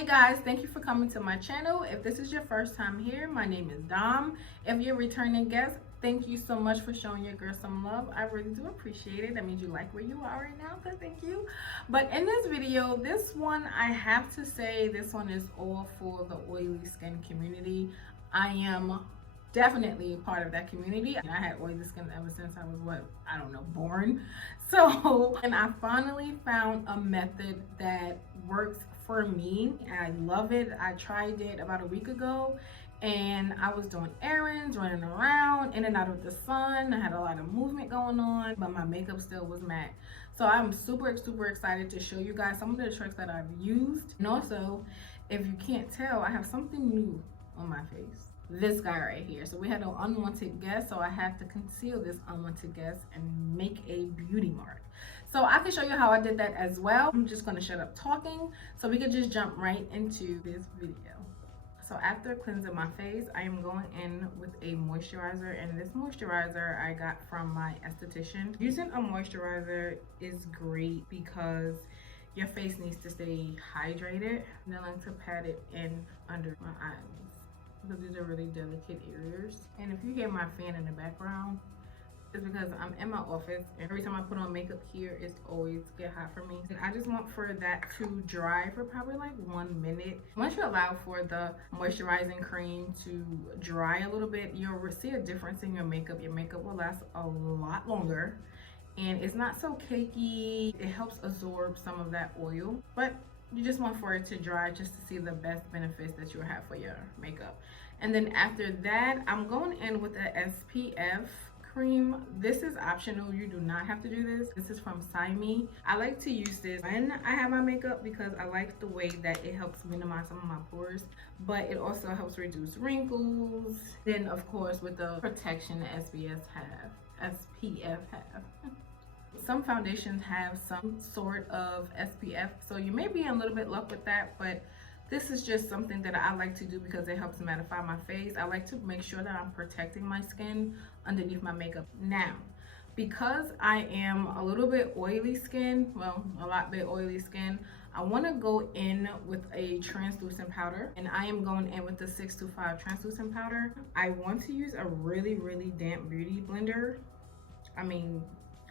Hey guys, thank you for coming to my channel. If this is your first time here, my name is Dom. If you're a returning guest, thank you so much for showing your girl some love. I really do appreciate it. That means you like where you are right now, so thank you. But in this video, this one, I have to say this one is all for the oily skin community. I am definitely a part of that community. I had oily skin ever since I was born. So, and I finally found a method that works for me. I love it. I tried it about a week ago and I was doing errands, running around in and out of the sun. I had a lot of movement going on, but my makeup still was matte. So I'm super excited to show you guys some of the tricks that I've used. And also, if you can't tell, I have something new on my face. This guy right here. So we had an unwanted guest, so I had to conceal this unwanted guest and make a beauty mark. So I can show you how I did that as well. I'm just gonna shut up talking so we can just jump right into this video. So after cleansing my face, I am going in with a moisturizer, and this moisturizer I got from my esthetician. Using a moisturizer is great because your face needs to stay hydrated. And I like to pat it in under my eyes, because these are really delicate areas. And if you hear my fan in the background, it's because I'm in my office and every time I put on makeup here, it's always get hot for me. And I just want for that to dry for probably like 1 minute. Once you allow for the moisturizing cream to dry a little bit, you'll see a difference in your makeup. Your makeup will last a lot longer and it's not so cakey. It helps absorb some of that oil, but you just want for it to dry just to see the best benefits that you have for your makeup. And then after that, I'm going in with a SPF cream. This is optional. You do not have to do this. This is from CYME. I like to use this when I have my makeup because I like the way that it helps minimize some of my pores, but it also helps reduce wrinkles. Then of course with the protection the SPF have. Some foundations have some sort of SPF, so you may be in a little bit luck with that, but this is just something that I like to do because it helps mattify my face. I like to make sure that I'm protecting my skin underneath my makeup. Now, because I am a little bit oily skin, well, a lot bit oily skin, I want to go in with a translucent powder, and I am going in with the 625 translucent powder. I want to use a really damp beauty blender. I mean,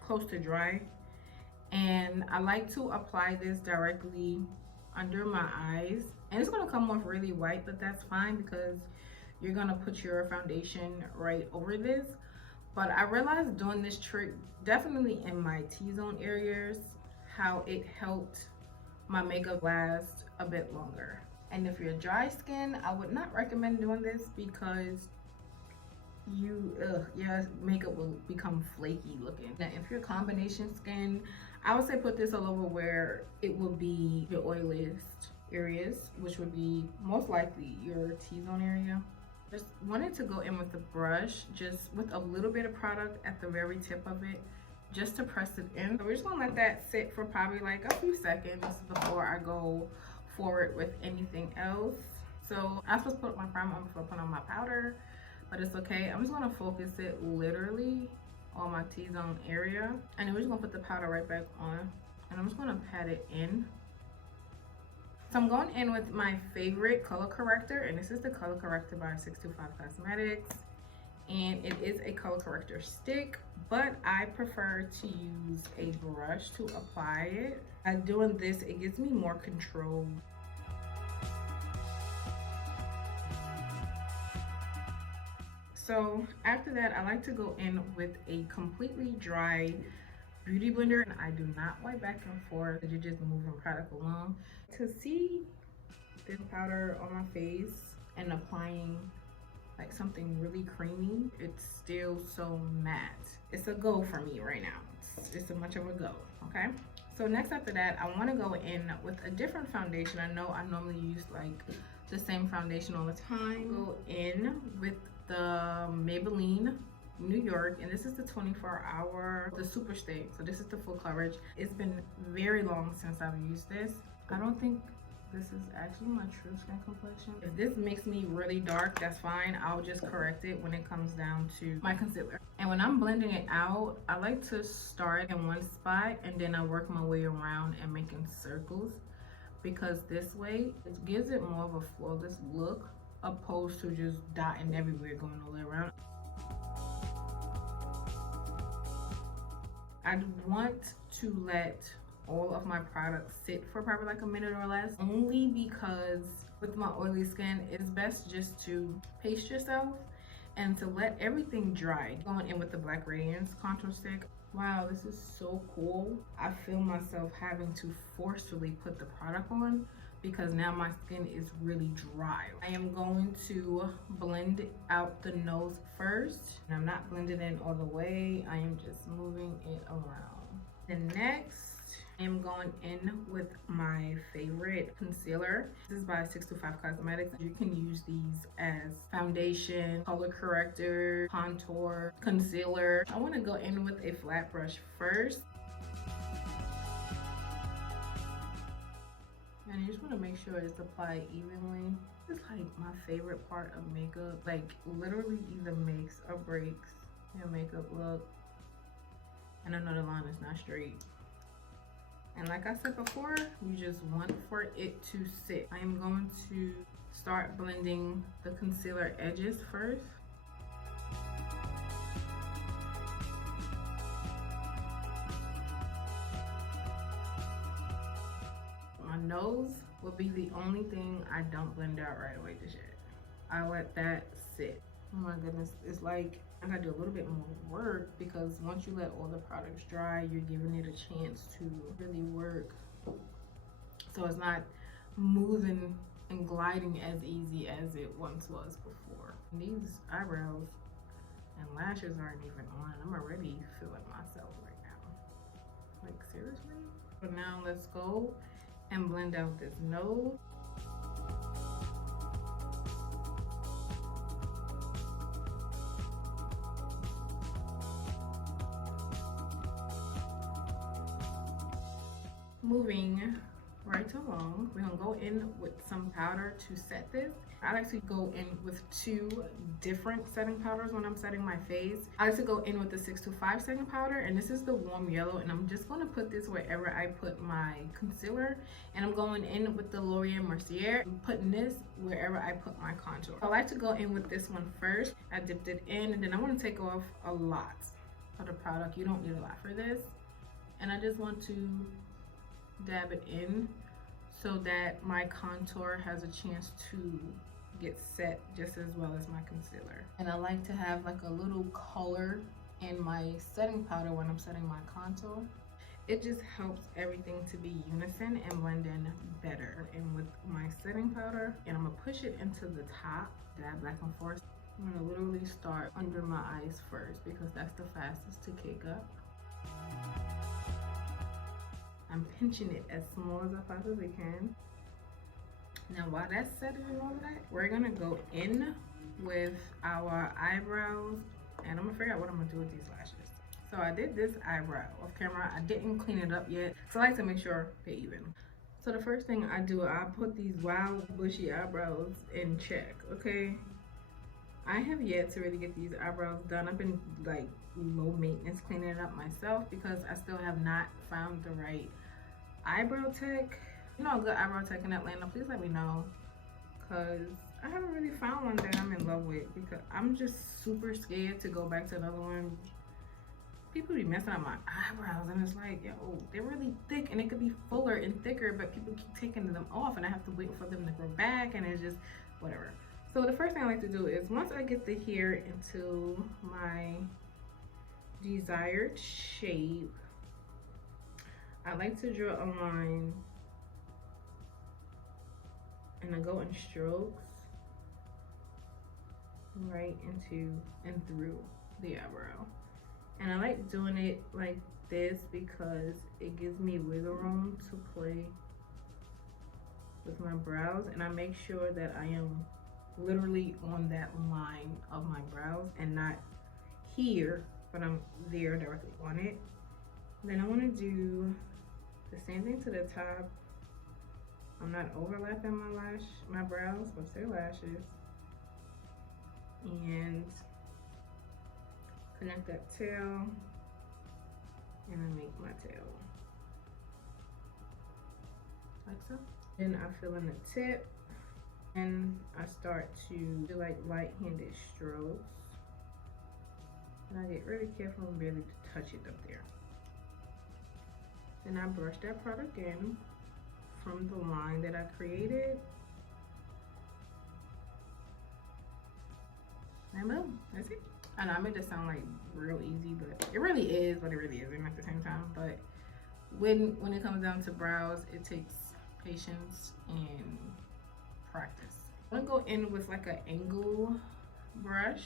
close to dry, and I like to apply this directly under my eyes, and it's going to come off really white, but that's fine because you're going to put your foundation right over this. But I realized doing this trick definitely in my T-zone areas, how it helped my makeup last a bit longer. And if you're dry skin, I would not recommend doing this because your makeup will become flaky looking. Now if you're combination skin, I would say put this all over where it will be your oiliest areas, which would be most likely your T-zone area. Just wanted to go in with the brush, just with a little bit of product at the very tip of it, just to press it in. So we're just gonna let that sit for probably like a few seconds before I go forward with anything else. So I'm supposed to put my primer on before I put on my powder, but it's okay. I'm just gonna focus it literally on my T-zone area, and then we're just gonna put the powder right back on, and I'm just gonna pat it in. So I'm going in with my favorite color corrector, and this is the color corrector by 625 Cosmetics, and it is a color corrector stick, but I prefer to use a brush to apply it. By doing this, it gives me more control. So after that, I like to go in with a completely dry beauty blender, and I do not wipe back and forth. You're just moving product along. To see this powder on my face and applying like something really creamy, it's still so matte. It's a go for me right now. It's a much of a go, okay? So next after that, I want to go in with a different foundation. I know I normally use like the same foundation all the time. Go in with the Maybelline New York, and this is the 24-hour, the Superstay. So this is the full coverage. It's been very long since I've used this. I don't think this is actually my true skin complexion. If this makes me really dark, that's fine. I'll just correct it when it comes down to my concealer. And when I'm blending it out, I like to start in one spot and then I work my way around and making circles. because this way it gives it more of a flawless look opposed to just dotting everywhere going all the way around. I want to let all of my products sit for probably like a minute or less, only because with my oily skin it's best just to pace yourself and to let everything dry. Going in with the Black Radiance contour stick. Wow, this is so cool. I feel myself having to forcefully put the product on because now my skin is really dry. I am going to blend out the nose first. And I'm not blending in all the way. I am just moving it around. Then next, I am going in with my favorite concealer. This is by 625 Cosmetics. You can use these as foundation, color corrector, contour, concealer. I want to go in with a flat brush first. And you just want to make sure it's applied evenly. This is like my favorite part of makeup. Like literally either makes or breaks your makeup look. And I know the line is not straight. And like I said before, you just want for it to sit. I am going to start blending the concealer edges first. My nose will be the only thing I don't blend out right away this year. I let that sit. Oh my goodness, it's like I gotta do a little bit more work because once you let all the products dry, you're giving it a chance to really work. So it's not moving and gliding as easy as it once was before. These eyebrows and lashes aren't even on. I'm already feeling myself right now. Like seriously? But now let's go and blend out this nose. Moving right along, we're gonna go in with some powder to set this. I like to go in with two different setting powders when I'm setting my face. I like to go in with the 625 setting powder, and this is the warm yellow, and I'm just gonna put this wherever I put my concealer. And I'm going in with the Laurier Mercier, I'm putting this wherever I put my contour. I like to go in with this one first. I dipped it in, and then I want to take off a lot of the product. You don't need a lot for this. And I just want to dab it in so that my contour has a chance to get set just as well as my concealer. And I like to have like a little color in my setting powder when I'm setting my contour. It just helps everything to be unison and blend in better. And with my setting powder, and I'm gonna push it into the top, dab back and forth. I'm gonna literally start under my eyes first because that's the fastest to cake up. I'm pinching it as small as I possibly can. Now while that's setting and all of that, we're gonna go in with our eyebrows, and I'm gonna figure out what I'm gonna do with these lashes. So I did this eyebrow off camera. I didn't clean it up yet, so I like to make sure they're even. So the first thing I do, I put these wild bushy eyebrows in check, okay? I have yet to really get these eyebrows done. I've been like low maintenance cleaning it up myself because I still have not found the right eyebrow tech. You know, a good eyebrow tech in Atlanta, please let me know, because I haven't really found one that I'm in love with because I'm just super scared to go back to another one. People be messing up my eyebrows and it's like, yo, they're really thick and it could be fuller and thicker, but people keep taking them off and I have to wait for them to grow back and it's just whatever. So the first thing I like to do is once I get the hair into my desired shape, I like to draw a line and I go in strokes right into and through the eyebrow. And I like doing it like this because it gives me wiggle room to play with my brows, and I make sure that I am literally on that line of my brows and not here, but I'm there directly on it. Then I want to do the same thing to the top. I'm not overlapping my brows, but their lashes, and connect that tail, and I make my tail like so. Then I fill in the tip, and I start to do like light-handed strokes. And I get really careful and barely to touch it up there. Then I brush that product in from the line that I created. And boom, that's it. I know I made it sound like real easy, but it really is, but it really isn't at the same time. But when it comes down to brows, it takes patience and practice. I'm gonna go in with like an angle brush,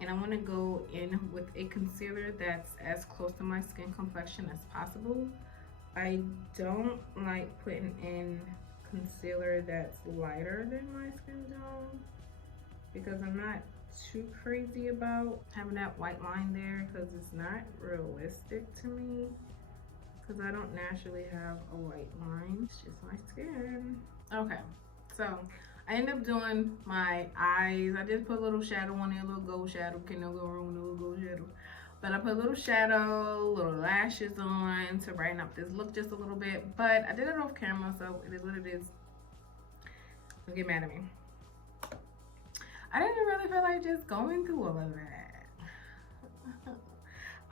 and I want to go in with a concealer that's as close to my skin complexion as possible. I don't like putting in concealer that's lighter than my skin tone because I'm not too crazy about having that white line there, because it's not realistic to me, because I don't naturally have a white line. It's just my skin. Okay, so I end up doing my eyes. I just put a little shadow on there, a little gold shadow. Can no go wrong with a little gold shadow. But I put a little shadow, little lashes on to brighten up this look just a little bit. But I did it off camera, so it is what it is. Don't get mad at me. I didn't really feel like just going through all of that.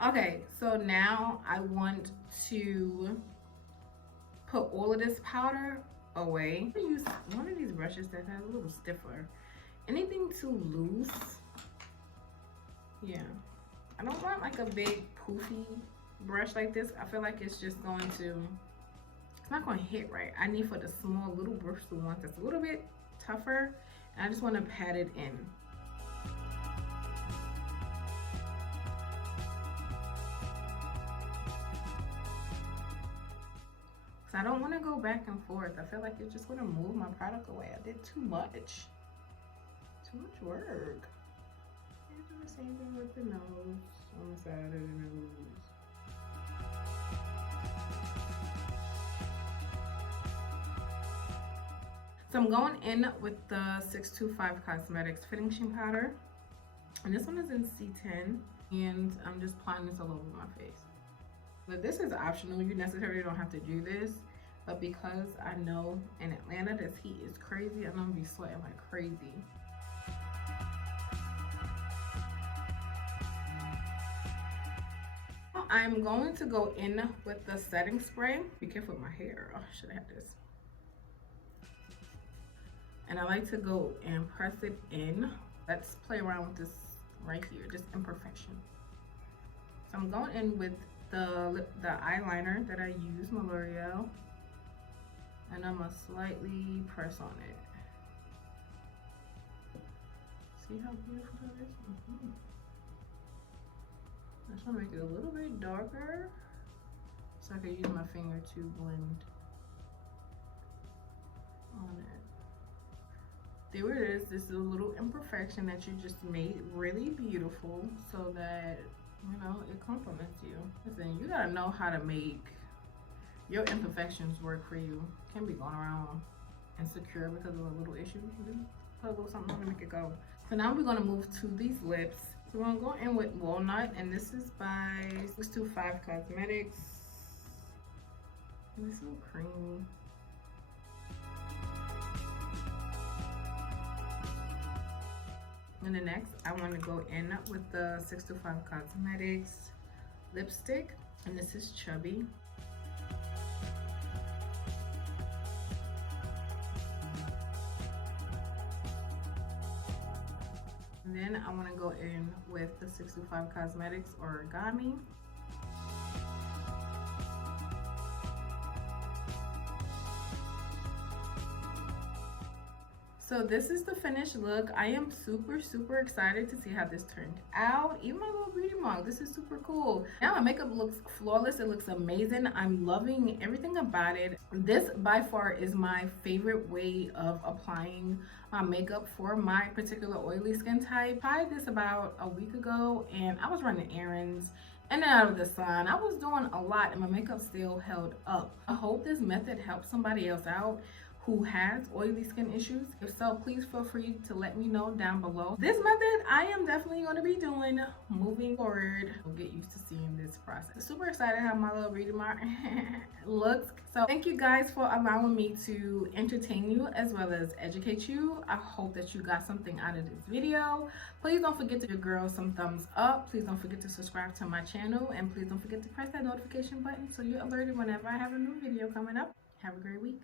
Okay, so now I want to put all of this powder away. I'm gonna use one of these brushes that has a little stiffer. Anything too loose, yeah. I don't want like a big poofy brush like this. I feel like it's just going to, it's not going to hit right. I need for the small little bristle ones that's a little bit tougher, and I just want to pat it in. I don't want to go back and forth. I feel like it's just going to move my product away. I did too much work. I do the same thing with the nose, on the side of the nose. So I'm going in with the 625 Cosmetics finishing powder, and this one is in C10, and I'm just applying this all over my face. But this is optional. You necessarily don't have to do this. But because I know in Atlanta this heat is crazy, I'm gonna be sweating like crazy. I'm going to go in with the setting spray. Be careful with my hair. Oh, I should have had this. And I like to go and press it in. Let's play around with this right here, just imperfection. So I'm going in with the eyeliner that I use, my L'Oreal, and I'm gonna slightly press on it. See how beautiful that is? I just want to make it a little bit darker so I can use my finger to blend on it. There it is. This is a little imperfection that you just made really beautiful so that, you know, it compliments you. Listen, you gotta know how to make your imperfections work for you. Can't be going around insecure because of a little issue. Just put a little something on to make it go. So now we're gonna move to these lips. So we're gonna go in with Walnut, and this is by 625 Cosmetics. And it's so creamy. And then next, I want to go in with the 625 Cosmetics lipstick, and this is Chubby. And then I want to go in with the 625 Cosmetics Origami. So this is the finished look. I am super excited to see how this turned out. Even my little beauty mug, this is super cool. Now my makeup looks flawless. It looks amazing. I'm loving everything about it. This by far is my favorite way of applying my makeup for my particular oily skin type. I tried this about a week ago, and I was running errands in and out of the sun. I was doing a lot, and my makeup still held up. I hope this method helps somebody else out who has oily skin issues? If so, please feel free to let me know down below. This method I am definitely going to be doing moving forward. I'll get used to seeing this process. Super excited how my little beauty mark looks. So thank you guys for allowing me to entertain you as well as educate you. I hope that you got something out of this video. Please don't forget to give your girl some thumbs up. Please don't forget to subscribe to my channel, and please don't forget to press that notification button so you're alerted whenever I have a new video coming up. Have a great week.